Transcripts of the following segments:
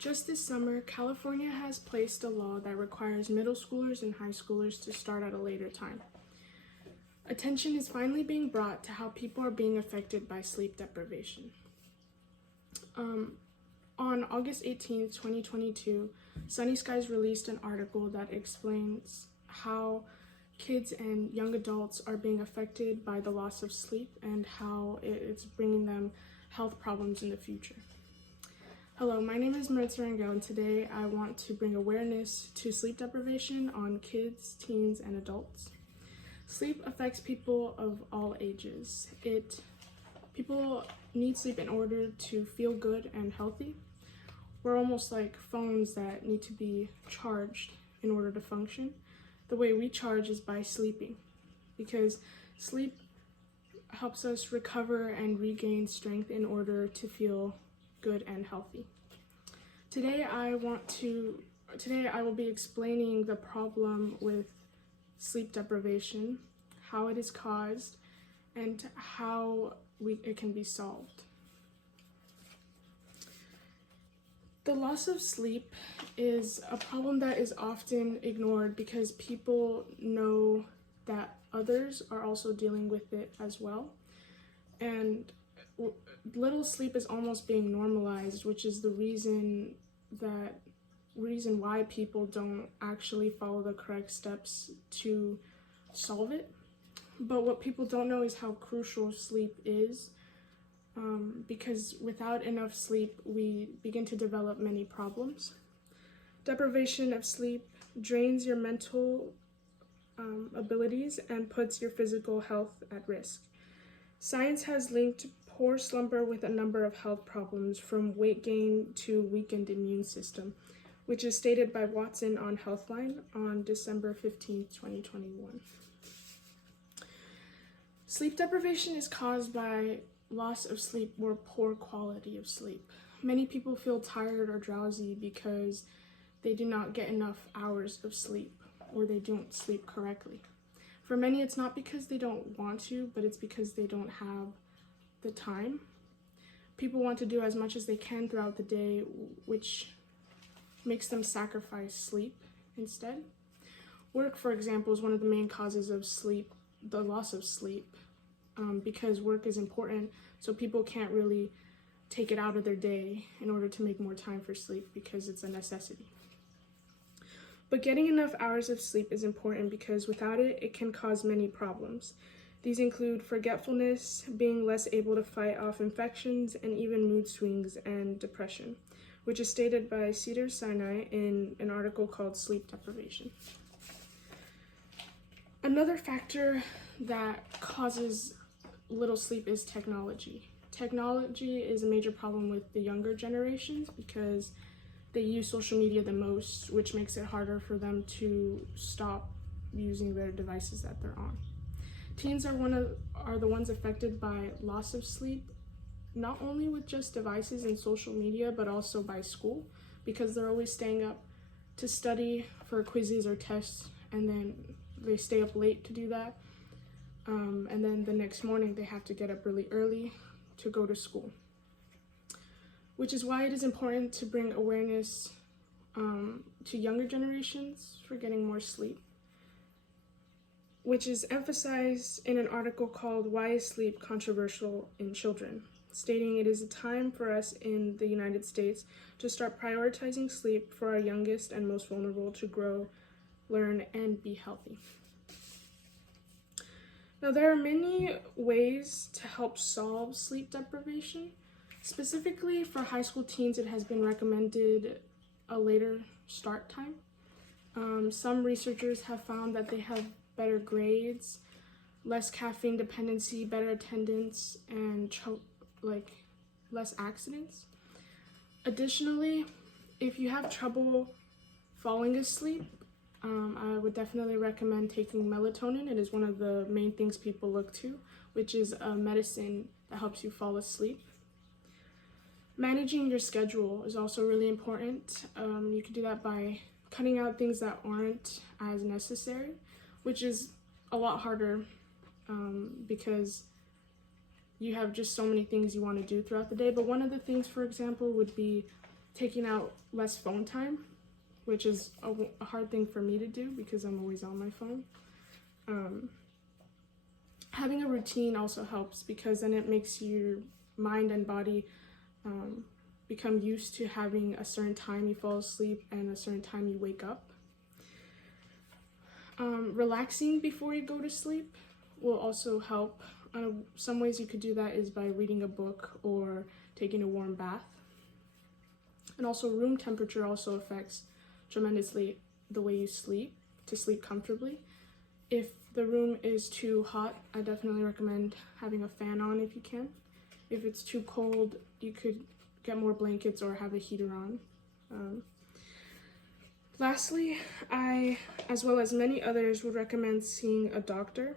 Just this summer, California has placed a law that requires middle schoolers and high schoolers to start at a later time. Attention is finally being brought to how people are being affected by sleep deprivation. On August 18th, 2022, Sunny Skies released an article that explains how kids and young adults are being affected by the loss of sleep and how it's bringing them health problems in the future. Hello, my name is Maritza Rangel, and today I want to bring awareness to sleep deprivation on kids, teens, and adults. Sleep affects people of all ages. People need sleep in order to feel good and healthy. We're almost like phones that need to be charged in order to function. The way we charge is by sleeping, because sleep helps us recover and regain strength in order to feel good and healthy. Today I will be explaining the problem with sleep deprivation, how it is caused, and how it can be solved. The loss of sleep is a problem that is often ignored because people know that others are also dealing with it as well. And little sleep is almost being normalized, which is the reason why people don't actually follow the correct steps to solve it. But what people don't know is how crucial sleep is, because without enough sleep, we begin to develop many problems. Deprivation of sleep drains your mental abilities and puts your physical health at risk. Science has linked poor slumber with a number of health problems, from weight gain to weakened immune system, which is stated by Watson on Healthline on December 15, 2021. Sleep deprivation is caused by loss of sleep or poor quality of sleep. Many people feel tired or drowsy because they do not get enough hours of sleep, or they don't sleep correctly. For many, it's not because they don't want to, but it's because they don't have the time. People want to do as much as they can throughout the day, which makes them sacrifice sleep instead. Work, for example, is one of the main causes of the loss of sleep, because work is important, so people can't really take it out of their day in order to make more time for sleep because it's a necessity. But getting enough hours of sleep is important because without it, it can cause many problems. These include forgetfulness, being less able to fight off infections, and even mood swings and depression, which is stated by Cedars-Sinai in an article called Sleep Deprivation. Another factor that causes little sleep is technology. Technology is a major problem with the younger generations because they use social media the most, which makes it harder for them to stop using their devices that they're on. Teens are the ones affected by loss of sleep, not only with just devices and social media, but also by school, because they're always staying up to study for quizzes or tests, and then they stay up late to do that. And then the next morning they have to get up really early to go to school. Which is why it is important to bring awareness to younger generations for getting more sleep, which is emphasized in an article called Why is Sleep Controversial in Children, stating it is a time for us in the United States to start prioritizing sleep for our youngest and most vulnerable to grow, learn, and be healthy. Now, there are many ways to help solve sleep deprivation. Specifically for high school teens, it has been recommended a later start time. Some researchers have found that they have better grades, less caffeine dependency, better attendance, and less accidents. Additionally, if you have trouble falling asleep, I would definitely recommend taking melatonin. It is one of the main things people look to, which is a medicine that helps you fall asleep. Managing your schedule is also really important. You can do that by cutting out things that aren't as necessary, which is a lot harder because you have just so many things you want to do throughout the day. But one of the things, for example, would be taking out less phone time, which is a hard thing for me to do because I'm always on my phone. Having a routine also helps because then it makes your mind and body become used to having a certain time you fall asleep and a certain time you wake up. Relaxing before you go to sleep will also help. Some ways you could do that is by reading a book or taking a warm bath. And also room temperature also affects tremendously the way you sleep, to sleep comfortably. If the room is too hot, I definitely recommend having a fan on if you can. If it's too cold, you could get more blankets or have a heater on. Lastly, I, as well as many others, would recommend seeing a doctor.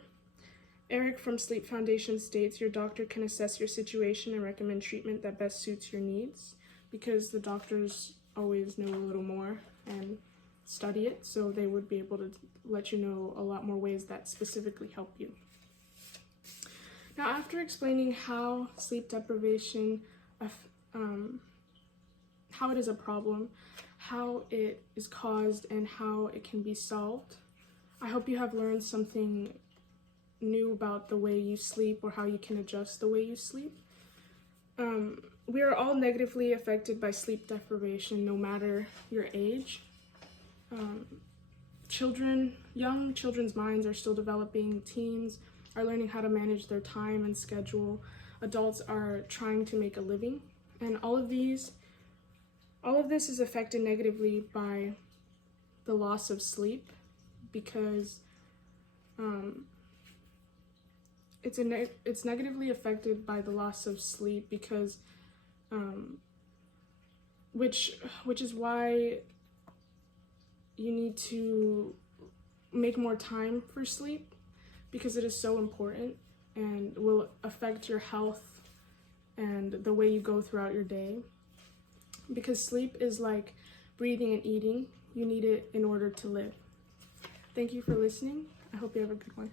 Eric from Sleep Foundation states your doctor can assess your situation and recommend treatment that best suits your needs, because the doctors always know a little more and study it, so they would be able to let you know a lot more ways that specifically help you. Now, after explaining how sleep deprivation, how it is a problem, how it is caused, and how it can be solved, I hope you have learned something new about the way you sleep or how you can adjust the way you sleep. We are all negatively affected by sleep deprivation, no matter your age. Young children's minds are still developing, teens are learning how to manage their time and schedule, adults are trying to make a living, and all of this is affected negatively by the loss of sleep, because it's negatively affected by the loss of sleep because which is why you need to make more time for sleep, because it is so important and will affect your health and the way you go throughout your day. Because sleep is like breathing and eating. You need it in order to live. Thank you for listening. I hope you have a good one.